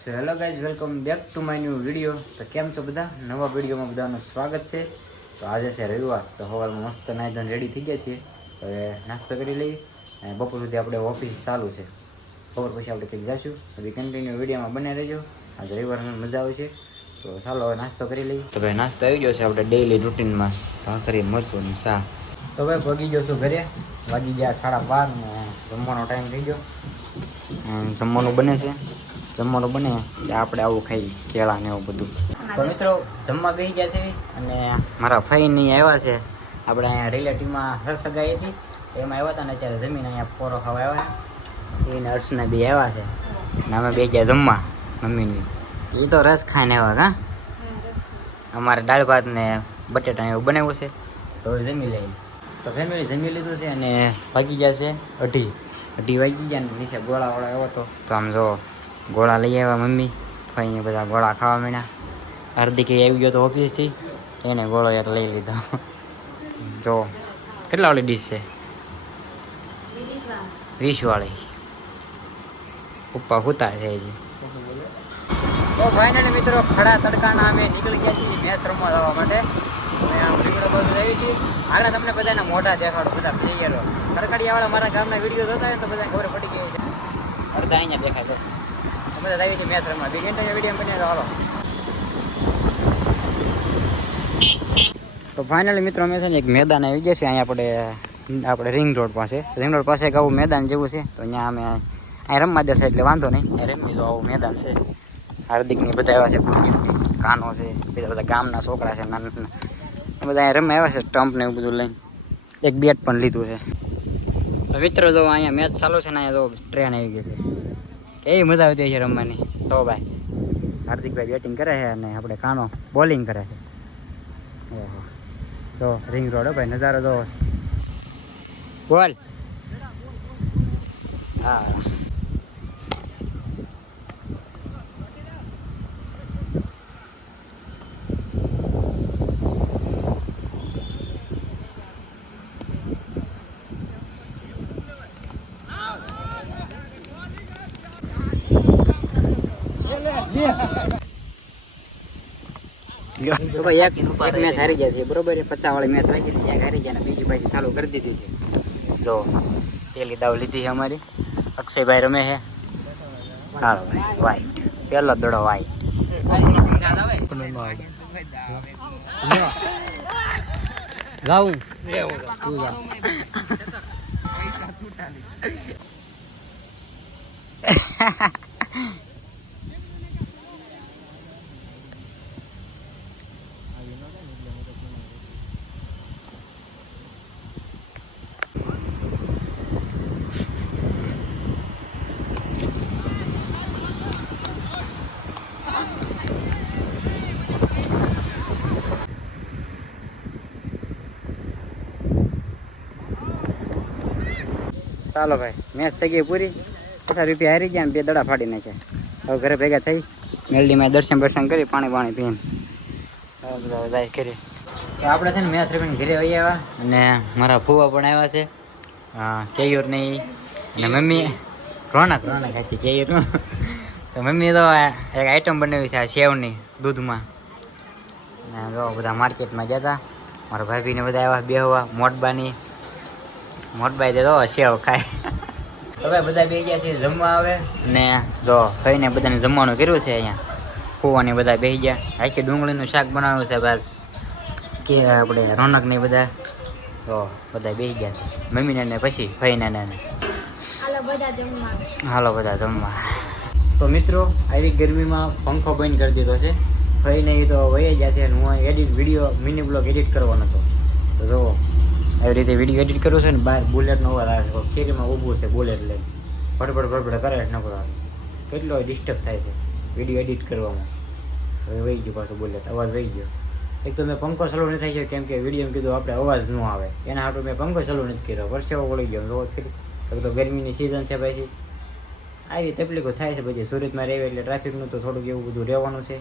So hello guys, welcome back to my new video. તો કેમ છો બધા? નવા વિડીયોમાં બધાનું સ્વાગત છે. તો આજે છે રવિવાર, તો સવારમાં મસ્ત નાઈ ધોઈને રેડી થઈ ગયા છીએ. તો હવે નાસ્તો કરી લઈએ અને બપોર સુધી આપણે ઓફિસ ચાલુ છે. બપોર પછી આપણે કંઈક જઈશું. હજી કન્ટિન્યુ વિડીયોમાં બને રહેજો. આજે રવિવારમાં મજા આવે છે. તો ચાલો હવે નાસ્તો કરી લઈએ. તો ભાઈ નાસ્તો આવી ગયો છે આપણે ડેઈલી રૂટીનમાં, ભાખરી મરચું અને શાક. તો ભાઈ પગી ગયો છું ઘરે, વાગી ગયા 12:30 ને જમવાનો ટાઈમ થઈ ગયો. જમવાનું બને છે. જમવાનું બને એટલે આપણે આવું ખાઈ કેળા ને એવું બધું. તો મિત્રો જમવા બેસી ગયા છે અને મારા ફઈની આવ્યા છે. આપણે અહીંયા રિલેટિવમાં સગાઈ હતી એમાં આવ્યા હતા ને અત્યારે જમીન અહીંયા પોરો ખાવા આવ્યા. એને અર્ચના બી આવ્યા છે ને અમે બે ગયા જમવા મમ્મીની. એ તો રસ ખાઈને આવ્યા. અમારે દાળ ભાત ને બટેટા એવું બનાવ્યું છે. તો હવે જમી લઈએ. તો ફેમિલી જમી લીધું છે અને વાગી ગયા છે 2:30 વાગી ગયા ને નીચે ગોળાવાળો આવ્યો હતો. તો આમ જો ગોળા લઈ આવ્યા મમ્મી. ફઈને બધા ગોળા ખાવા માંડ્યા. હાર્દિક આવી ગયો તો ઓફિસથી, એને ગોળો યાર લઈ લીધો. જો કેટલા વાળી ડીશ છે? 20 વાળી. પપ્પા હુતા છે હજી. તો ફાઇનલી મિત્રો ખડા તડકાના અમે નીકળી ગયા છીએ મેચ રમવા જવા માટે. આવી છીએ આગળ તમને બધાના મોઢા દેખાડો, બધા પ્લેયરો. તડકાડીયાવાળા મારા ગામના વિડીયો જોતા હોય તો બધા ખબર પડી ગઈ છે. અડધા અહીંયા દેખાય તો બધા આવી છે મેચ રમવા. બિગ ઇન્ટરવ્યુ વિડીયો બને તો હાલો. તો ફાઇનલી મિત્રો અમે છે ને એક મેદાન આવી ગયા છે અહીંયા આપણે રિંગ રોડ પાસે એક આવું મેદાન જેવું છે. તો અહીંયા અમે અહીં રમવા દેશે એટલે વાંધો નહીં, અહીં રમી તો આવું મેદાન છે. હાર્દિકની બધા આવ્યા છે, કાનો છે, બીજા બધા ગામના છોકરા છે નાના નાના બધા અહીં રમવા આવ્યા છે. સ્ટમ્પ ને એવું બધું લઈને એક બેટ પણ લીધું છે. તો મિત્રો જો અહીંયા મેચ ચાલુ છે ને અહીંયા જો ટ્રેન આવી ગઈ છે. કેવી મજા આવતી છે રમવાની. તો ભાઈ હાર્દિકભાઈ બેટિંગ કરે છે અને આપણે કાનો બોલિંગ કરે છે. ઓહો, તો રિંગ રોડ હો ભાઈ, નજારો જો. બોલ. હા તો ભાઈ એક મેચ હારી ગયા છે બરોબર. 50 વાળી મેચ રાખી હતી, ત્યાં હારી ગયા ને બીજી પાછી ચાલુ કરી દીધી છે. જો પેલી દાવ લીધી છે અમારી. અક્ષયભાઈ રમે છે. હાલો ભાઈ, વાઈટ પેલો દડો વાઈટ. ગાઉં ચાલો ભાઈ મેચ થઈ ગઈ પૂરી. 50 રૂપિયા હારી ગયા ને 2 દડા ફાડી નાખ્યા. હવે ઘરે ભેગા થઈ મેલડીમાં દર્શન કરી પાણી પીને બધા જાય કરી. તો આપણે છે ને મેચ રમીને ઘરે આવી આવ્યા અને મારા ફુવા પણ આવ્યા છે. હા, કેયુર નહીં અને મમ્મી રોનક ખાસી કેયુર. તો મમ્મી તો એક આઈટમ બનાવી છે આ સેવની દૂધમાં. અને જો બધા માર્કેટમાં ગયા હતા. મારા ભાભીને બધા આવ્યા બેહવા. મોટબાઈ દે તો સેવ ખાય. હવે બધા બે ગયા છે જમવા આવે ને જો ખાઈને બધાને જમવાનું કર્યું છે. અહીંયા ફૂવાની બધા બેસી ગયા. આખી ડુંગળીનું શાક બનાવ્યું છે બસ કે આપણે રોનક ને બધા. તો બધા બેસી ગયા છે મમ્મીને ને પછી ફઈને ને હાલો બધા જમવા. તો મિત્રો આવી ગરમીમાં પંખો બંધ કરી દીધો છે. ફઈને એ તો વહી ગયા છે. હું વિડીયો મિની બ્લોગ એડિટ કરવાનો હતો. તો જુઓ આવી રીતે વિડીયો એડિટ કરવું છે ને બહાર બુલેટનો અવાજ આવે છે. શેરીમાં ઊભું છે બુલેટ લઈને ભડભડ કરે ન કરો. કેટલો ડિસ્ટર્બ થાય છે વિડીયો એડિટ કરવામાં. હવે વહી ગયું પાછું બુલેટ, અવાજ વહી ગયો. એક તો મેં પંખો ચાલુ નથી થઈ ગયો કેમ કે વિડીયોમાં કીધું આપણે અવાજ ન આવે એના હાટું મેં પંખો ચાલુ નથી કર્યો. પરસેવો વળી ગયો રોજ કરી. તો ગરમીની સિઝન છે પછી આવી તકલીફો થાય છે. પછી સુરતમાં રહેવી એટલે ટ્રાફિકનું તો થોડુંક એવું બધું રહેવાનું છે.